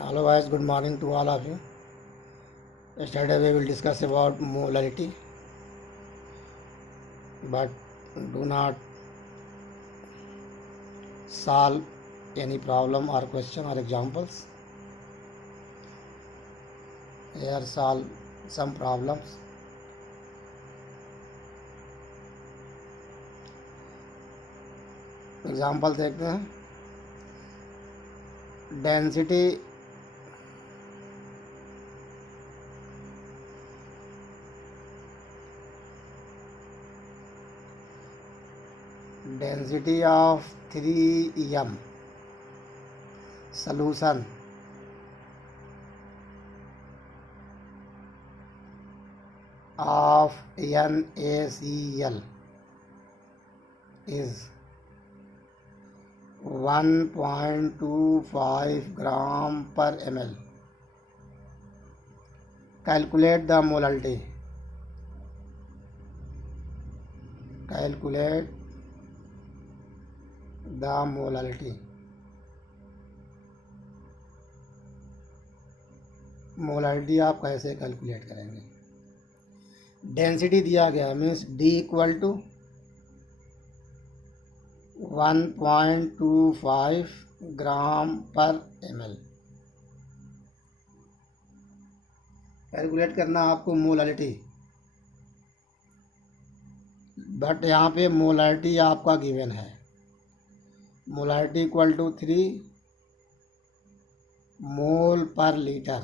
Hello guys, good morning to all of you. Yesterday we will discuss about molarity, but do not solve any problem or question or examples. Here solve some problems. Example देखते हैं. Density of 3m solution of NaCl is 1.25 gram per ml. Calculate the molarity. Calculate the molarity. Molarity आप कैसे calculate करेंगे? Density दिया गया means D equal to 1.25 ग्राम पर ml. Calculate करना आपको मोलारिटी, बट यहाँ पे मोलारिटी आपका गिवन है. मोलारिटी इक्वल टू 3 मोल पर लीटर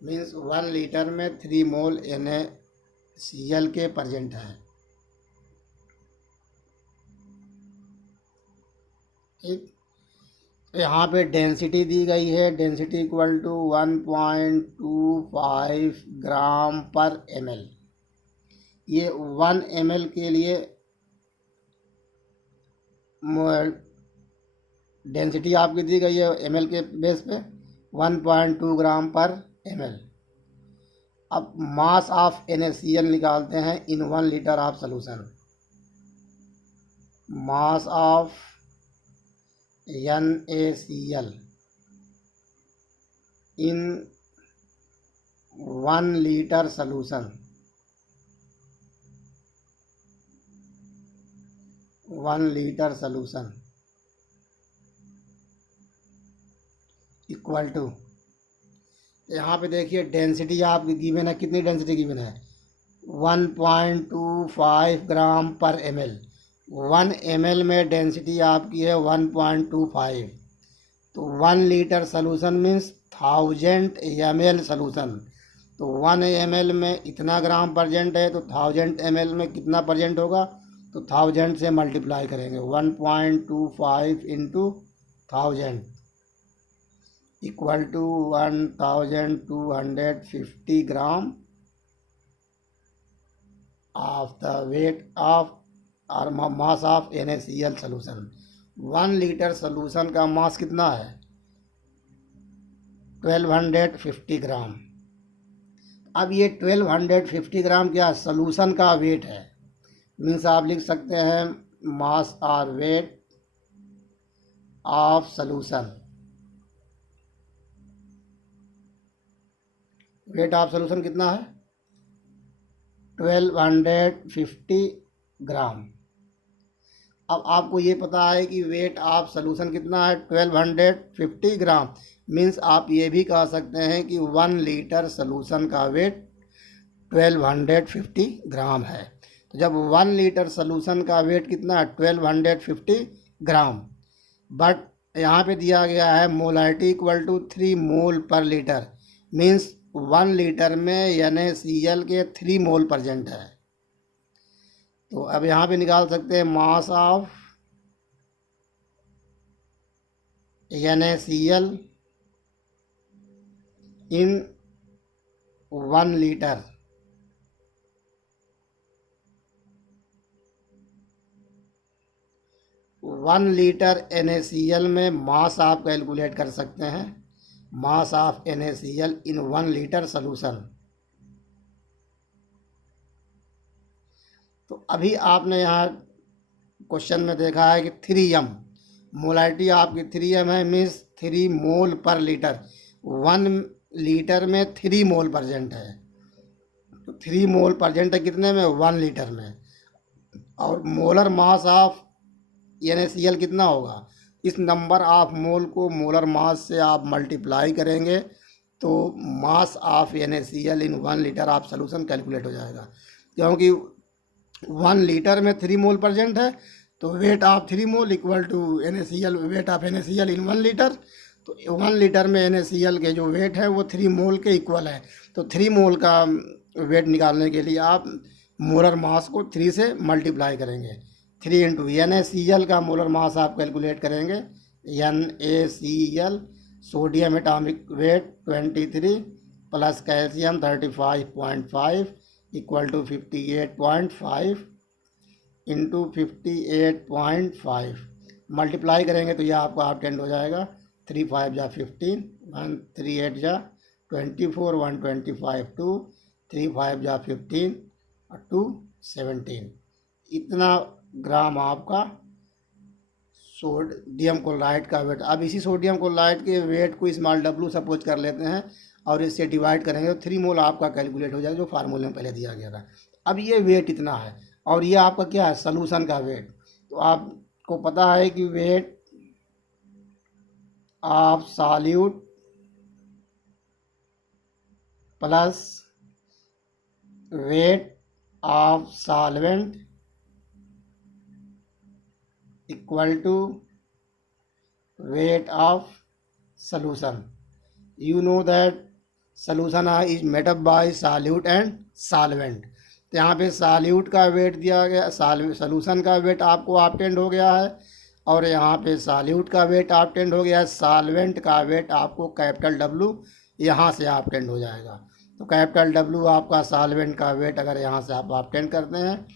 मीन्स 1 लीटर में 3 मोल NaCl के प्रेजेंट है. ठीक, यहाँ पे डेंसिटी दी गई है. डेंसिटी इक्वल टू 1.25 ग्राम पर ml. ये 1 ml के लिए डेंसिटी आपकी दी गई है ml के बेस पे 1.2 ग्राम पर ml. अब मास ऑफ NaCl निकालते हैं in 1 litre of solution. Mass of NaCl in 1 litre solution. 1 litre solution equal to, यहाँ पे देखिए डेंसिटी आपकी गिवन है. कितनी डेंसिटी गिवन है? 1.25 ग्राम पर ml. 1 ml में डेंसिटी आपकी है 1.25. तो 1 litre solution means 1000 ml solution. तो 1 ml में इतना ग्राम प्रेजेंट है, तो 1000 ml में कितना प्रेजेंट होगा? तो 1000 से मल्टीप्लाई करेंगे. 1.25 into 1000 equal to 1250 gram of the weight of और mass of NaCl solution. 1 litre solution का मास कितना है? 1250 ग्राम. अब ये 1250 ग्राम क्या सोल्यूशन का वेट है. मीन्स आप लिख सकते हैं मास और weight of solution. Weight of solution कितना है? 1250 ग्राम. अब आपको ये पता है कि वेट ऑफ सोल्यूशन कितना है? 1250 ग्राम. मीन्स आप ये भी कह सकते हैं कि 1 लीटर सोल्यूशन का वेट 1250 ग्राम है. तो जब 1 लीटर सोल्यूशन का वेट कितना है? 1250 ग्राम. बट यहाँ पे दिया गया है मोलारिटी इक्वल टू 3 मोल पर लीटर. मीन्स 1 लीटर में NaCl के 3 मोल प्रेजेंट है. तो अब यहाँ पे निकाल सकते हैं मास of NaCl in 1 litre. One litre NaCl में मास आप कैलकुलेट कर सकते हैं. मास of NaCl in 1 litre solution. तो अभी आपने यहाँ क्वेश्चन में देखा है कि 3m मोलारिटी आपकी 3m है. मीन्स 3 मोल पर लीटर। 1 लीटर में 3 मोल परसेंट है, तो 3 मोल परसेंट है कितने में, 1 लीटर में। और मोलर मास ऑफ NaCl कितना होगा, इस नंबर ऑफ मोल को मोलर मास से आप मल्टीप्लाई करेंगे तो मास of NaCl in 1 litre of solution calculate हो जाएगा। क्योंकि 1 लीटर में 3 मोल परसेंट है, तो weight of 3 mole equal to NaCl, weight of NaCl in 1 litre. तो 1 लीटर में NaCl के जो वेट है वो 3 मोल के इक्वल है। तो 3 मोल का वेट निकालने के लिए आप मोलर मास को 3 से मल्टीप्लाई करेंगे। 3 इंटू NaCl का मोलर मास आप कैलकुलेट करेंगे, NaCl sodium atomic weight 23 plus calcium 35.5 equal to 58.5 into 58.5 multiply करेंगे तो यह आपका ऑप्टेंड हो जाएगा। 3 5 जा 15, 1 3 8 जा 24, 1 25 2, 3 5 जा 15 और 2 17। इतना ग्राम आपका सोडियम क्लोराइड का वेट। अब इसी सोडियम क्लोराइड के वेट को स्मॉल w सपोज कर लेते हैं और इससे डिवाइड करेंगे तो 3 मोल आपका कैलकुलेट हो जाएगा, जो फार्मूले में पहले दिया गया था। अब ये वेट इतना है और ये आपका क्या है, सॉल्यूशन का वेट। तो आपको पता है कि weight of solute plus weight of solvent equal to weight of solution. You know that solution is made up by solute and solvent. तो यहाँ पे सॉल्यूट का वेट दिया गया, सॉल्यूशन का वेट आपको ऑब्टेंड हो गया है और यहाँ पे सॉल्यूट का वेट ऑब्टेंड हो गया है। सॉल्वेंट का वेट आपको कैपिटल W यहाँ से ऑब्टेंड हो जाएगा। तो कैपिटल W आपका सॉल्वेंट का वेट अगर यहाँ से आप ऑब्टेंड करते हैं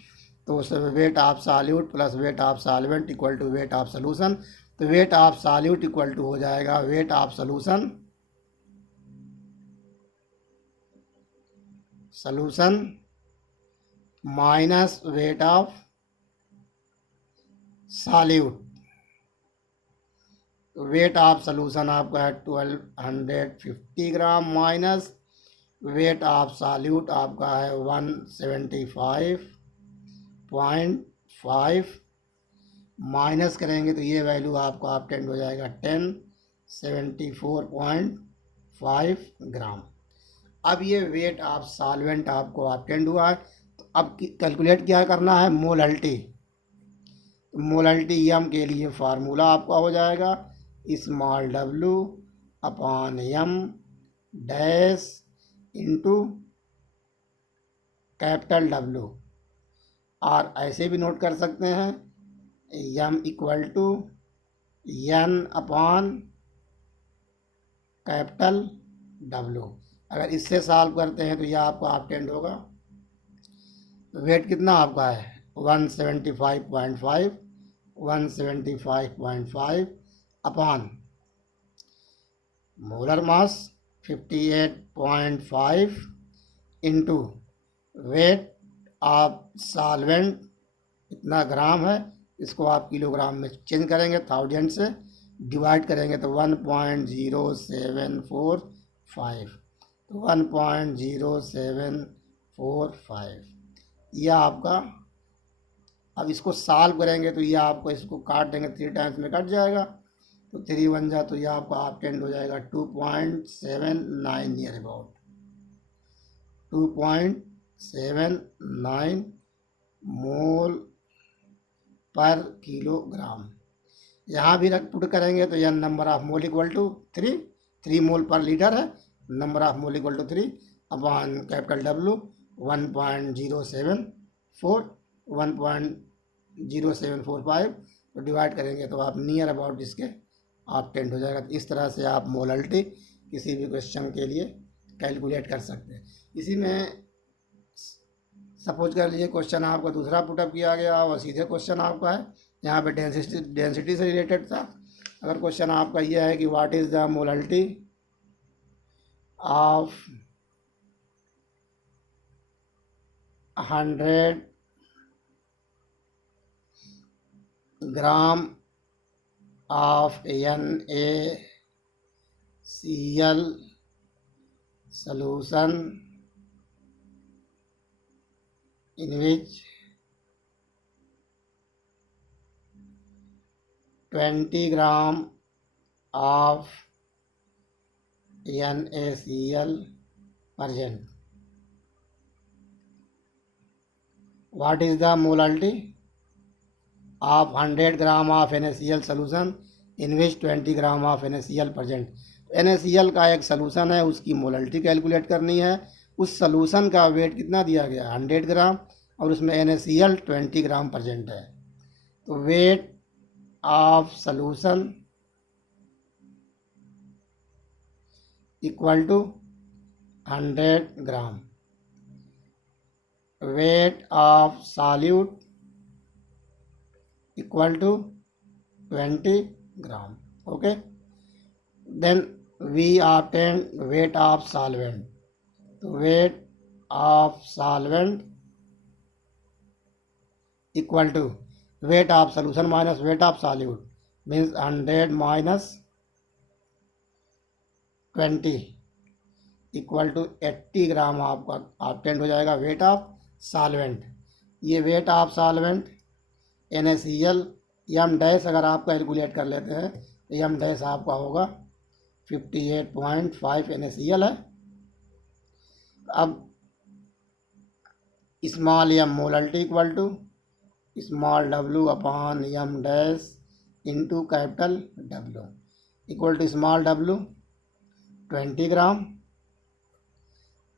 तो उस weight of solute plus weight of solvent equal to weight of solution. तो weight of solute equal to हो जाएगा weight of solution minus weight of solute. Weight of solution आपका है 1250 gram minus weight of solute आपका है 175.5 minus करेंगे तो ये वैल्यू आपको ऑब्टेंड हो जाएगा 1074.5 ग्राम। अब ये वेट ऑफ सॉल्वेंट आपको ऑब्टेंड हुआ है। तो अब कैलकुलेट क्या करना है, मोलैलिटी। मोलैलिटी m के लिए फार्मूला आपका हो जाएगा small w upon m dash into capital W। और ऐसे भी नोट कर सकते हैं m equal to n upon capital W। अगर इससे सॉल्व करते हैं तो यह आपका ऑब्टेंड होगा। वेट कितना आपका है 175.5 upon molar mass 58.5 into weight of solvent इतना ग्राम है, इसको आप किलोग्राम में चेंज करेंगे, 1000 से डिवाइड करेंगे तो 1.0745। तो 1.0745 यह आपका। अब इसको सॉल्व करेंगे तो यह आपको, इसको काट देंगे 3 टाइम्स में कट जाएगा तो 3 बन जा तो यह आपका ऑब्टेंड हो जाएगा 2.79 नियर अबाउट 2.79 मोल पर किलोग्राम। यहाँ भी पुट करेंगे तो यह number of mole equal to 3 mole पर लीटर है, number of mole equal to 3 upon capital W 1.0745 तो डिवाइड करेंगे तो आप नियर अबाउट इसके ऑब्टेंड हो जाएगा। तो इस तरह से आप मोलैलिटी किसी भी क्वेश्चन के लिए कैलकुलेट कर सकते हैं। इसी में सपोज कर लीजिए क्वेश्चन आपका दूसरा पुटअप किया गया और सीधे क्वेश्चन आपका है यहाँ पे डेंसिटी से रिलेटेड था। अगर क्वेश्चन आपका यह है कि what is the molality of 100 gram of NaCl Cl solution in which 20 gram of NaCl present. What is the molality of 100 gram of NaCl solution in which 20 gram of NaCl present? NaCl का एक solution है, उसकी मोलल्टी calculate करनी है। उस solution का wait कितना दिया गया 100 ग्राम और उसमें NaCl 20 ग्राम प्रेजेंट है। तो weight of solution equal to 100 gram, weight of solute equal to 20 gram. Okay, then we obtain weight of solvent. So weight of solvent equal to weight of solution minus weight of solute, means 100 minus 20 equal to 80 gram आपका obtained हो जाएगा weight of solvent. ये weight of solvent NaCl M dash अगर आप calculate कर लेते हैं तो एम डैश आपका होगा 58.5 NaCl है। अब small M molality equal to small w upon M dash into capital W equal to small w 20 gram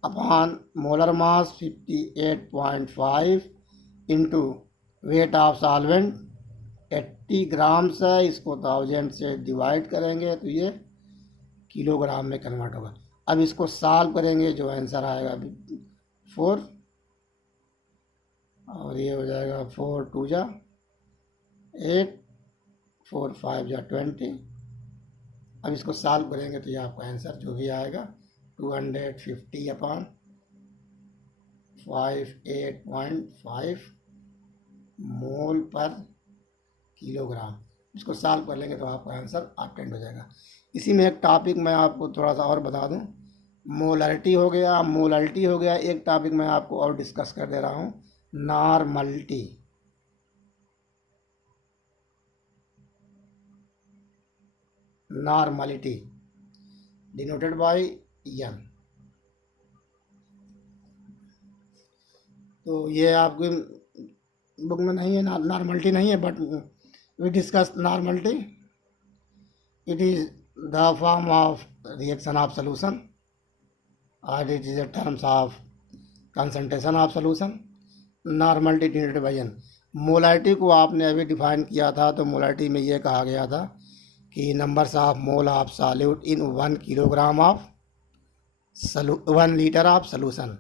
upon molar mass 58.5 into weight of solvent 80 gram से इसको 1000 से डिवाइड करेंगे तो ये किलोग्राम में कन्वर्ट होगा। अब इसको सॉल्व करेंगे, जो आंसर आएगा 4 और ये हो जाएगा 4 2 जा 8 4 5 जा 20। अब इसको सॉल्व करेंगे तो ये आपका आंसर जो भी आएगा 250 अपॉन 58.5 मोल पर किलोग्राम। इसको सॉल्व कर लेंगे तो आपका आंसर ऑब्टेंड हो जाएगा। इसी में एक टॉपिक मैं आपको थोड़ा सा और बता दूं, मोलरिटी हो गया, मोलल्टी हो गया। एक टॉपिक मैं आपको और डिस्कस कर दे रहा हूं, normality. Normality denoted by N. तो ये आपकी बुक में नहीं है, नॉर्मलिटी नहीं है, but we discuss normality. It is the form of reaction of solution और it is the terms of concentration of solution. Normality denoted by N. Molarity को आपने अभी डिफाइन किया था, तो मोलरिटी में ये कहा गया था कि numbers of mole of solute in 1 kilogram of 1 litre of solution.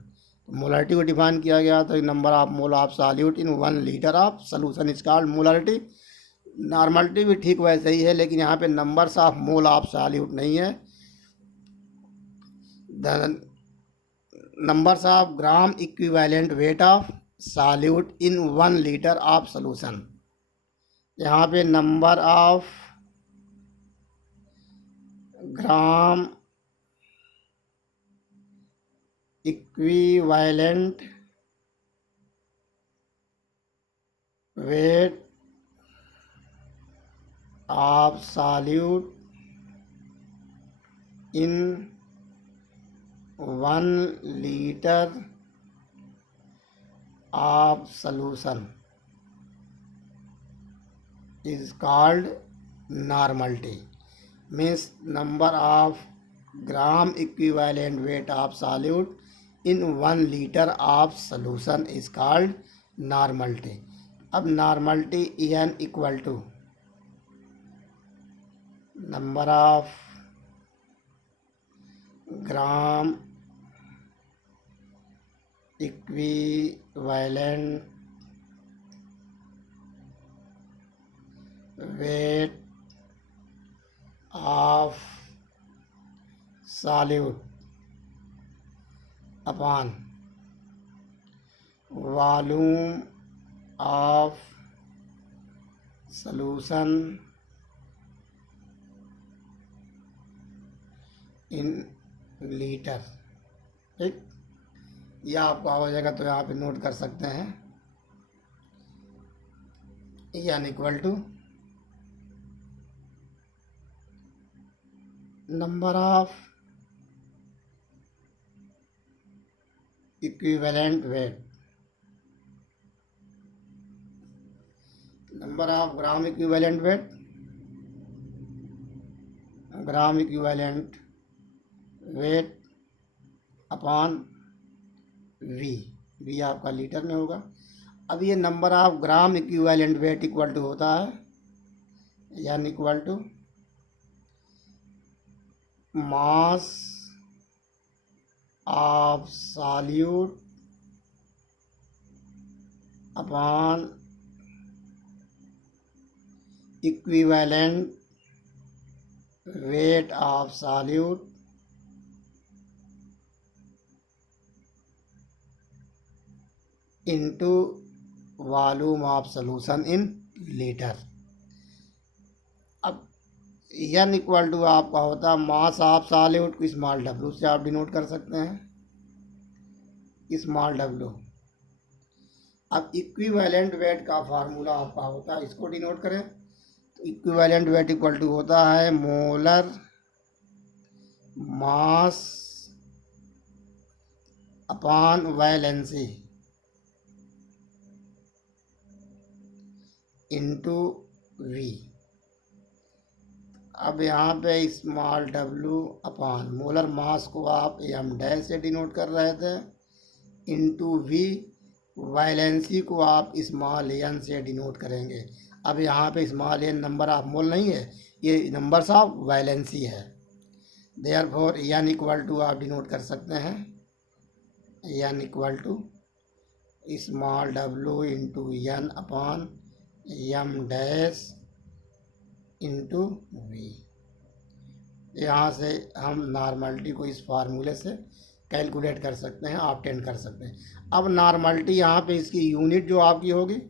Molarity को डिफाइन किया गया तो number of mole of solute in 1 litre of solution is called molarity. Normality भी ठीक वैसे ही है, लेकिन यहाँ पे numbers of mole of solute नहीं है। The numbers of gram equivalent weight of solute in 1 litre of solution. यहाँ पे number of gram equivalent weight of solute in 1 litre of solution is called normality. Means number of gram equivalent weight of solute in 1 liter of solution is called normality. अब normality n equal to number of gram equivalent weight of solute upon volume of solution in litre. ठीक, यह आपका हो जाएगा, तो यहाँ पे note कर सकते हैं N equal to number of equivalent weight, number of gram equivalent weight, gram equivalent weight upon V, V आपका लीटर में होगा। अब ये number of gram equivalent weight equal to होता है यान equal to mass of solute upon equivalent weight of solute into volume of solution in litre. अब N equal to आपका होता है मास ऑफ सॉल्यूट को स्मॉल डब्ल्यू से आप डिनोट कर सकते हैं, स्मॉल डब्ल्यू। अब इक्विवेलेंट वेट का फार्मूला आपका होता है, इसको डिनोट करें तो इक्विवेलेंट वेट इक्वल टू होता है molar mass upon valency into V. अब यहाँ पे small W upon molar mass को आप एम डैश से डिनोट कर रहे थे, इंटू वी वैलेंसी को आप स्मॉल एन से डिनोट करेंगे। अब यहाँ पे small N number of mole नहीं है, ये नंबर्स ऑफ वैलेंसी है। देयरफॉर एन इक्वल टू आप डिनोट कर सकते हैं N equal to small W into N upon M dash into V. यहाँ से हम नॉर्मलिटी को इस फार्मूले से कैलकुलेट कर सकते हैं, ऑब्टेन कर सकते हैं। अब नॉर्मलिटी यहाँ पे इसकी यूनिट जो आपकी होगी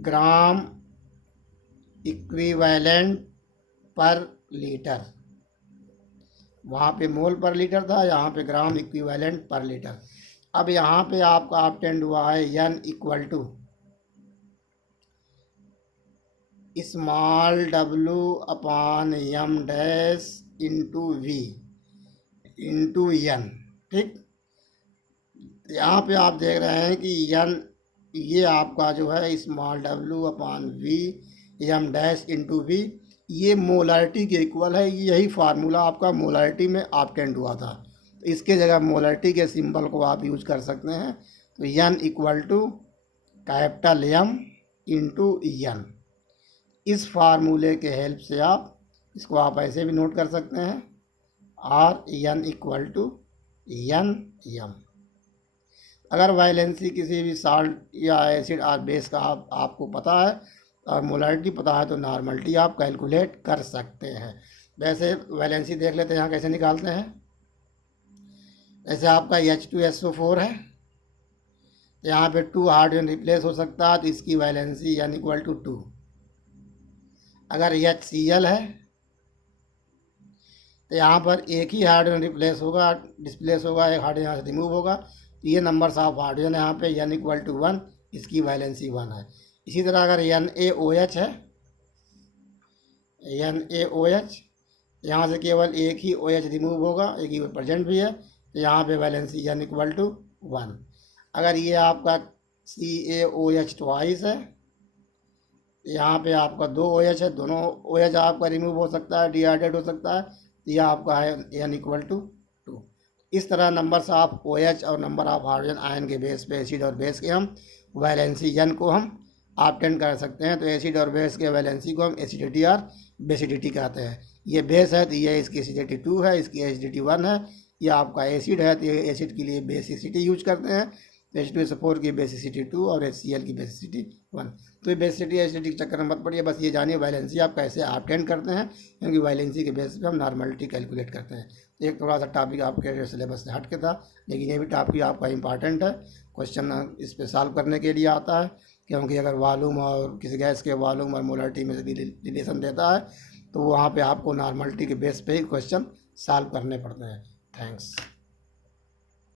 ग्राम इक्विवेलेंट पर लीटर, वहाँ पे मोल पर लीटर था, यहाँ पे ग्राम इक्विवेलेंट पर लीटर। अब यहाँ पे आपका ऑब्टेन हुआ है N equal to small W upon M dash into V into N. ठीक, यहाँ पे आप देख रहे हैं कि एन ये आपका जो है small W upon V M dash into V, ये मोलारिटी के इक्वल है। यही फार्मूला आपका मोलारिटी में ऑब्टेंड हुआ था, तो इसके जगह मोलारिटी के सिंबल को आप यूज कर सकते हैं। तो N equal to capital M into N. इस फार्मूले के हेल्प से आप इसको आप ऐसे भी नोट कर सकते हैं or N equal to N M. अगर वैलेंसी किसी भी साल्ट या एसिड और बेस का आपको पता है और मोलारिटी पता है तो नॉर्मलिटी आप कैलकुलेट कर सकते हैं। वैसे वैलेंसी देख लेते हैं यहाँ कैसे निकालते हैं। जैसे आपका H2SO4 है, तो यहाँ पे 2 हाइड्रोजन रिप्लेस हो सकता है, तो इसकी वैलेंसी एन इक्वल टू 2। अगर HCl है तो यहाँ पर एक ही हाइड्रोजन रिप्लेस होगा, डिस्प्लेस होगा, एक हाइड्रोजन यहाँ से रिमूव होगा, तो ये नंबर्स ऑफ हाइड्रोजन यहाँ पे एन इक्वल टू 1, इसकी वैलेंसी 1 है। इसी तरह अगर NaOH है, NaOH यहाँ से केवल एक ही OH रिमूव होगा, एक ही प्रेजेंट भी है, तो यहाँ पे वैलेंसी एन इक्वल टू 1। अगर ये आपका CaOH ट्वाइस है, यहाँ पे आपका 2 OH है, दोनों OH आपका रिमूव हो सकता है, डिहाइड्रेट हो सकता है, तो यह आपका है एन इक्वल टू 2। इस तरह नंबर्स ऑफ OH और नंबर ऑफ हाइड्रोजन आयन के बेस पे एसिड और बेस के हम वैलेंसी एन को हम ऑब्टेन कर सकते हैं। तो एसिड और बेस के वैलेंसी को हम एसिडिटी और बेसिडिटी कहते हैं। ये बेस है तो ये इसकी एसिडिटी 2 है, इसकी एसिडिटी 1 है। ये आपका एसिड है तो ये एसिड के लिए बेसिसिटी यूज करते हैं, H2SO4 की बेसिसिटी 2 और HCl की बेसिसिटी 1। तो ये बेसिसिटी एसिडिटी के चक्कर में मत पड़िए, बस ये जानिए वैलेंसी आप कैसे ऑब्टेन करते हैं, क्योंकि वैलेंसी के बेस पे हम नॉर्मलिटी कैलकुलेट करते हैं। एक थोड़ा सा टॉपिक आपके सिलेबस से हट के था, लेकिन ये भी टॉपिक आपका इंपॉर्टेंट है, क्वेश्चन इस पर सॉल्व करने के लिए आता है। क्योंकि अगर वॉल्यूम और किसी गैस के वॉल्यूम और मोलारिटी में से रिलेशन देता है तो वहाँ पे आपको नॉर्मलिटी के बेस पे ही क्वेश्चन सॉल्व करने पड़ते हैं। थैंक्स।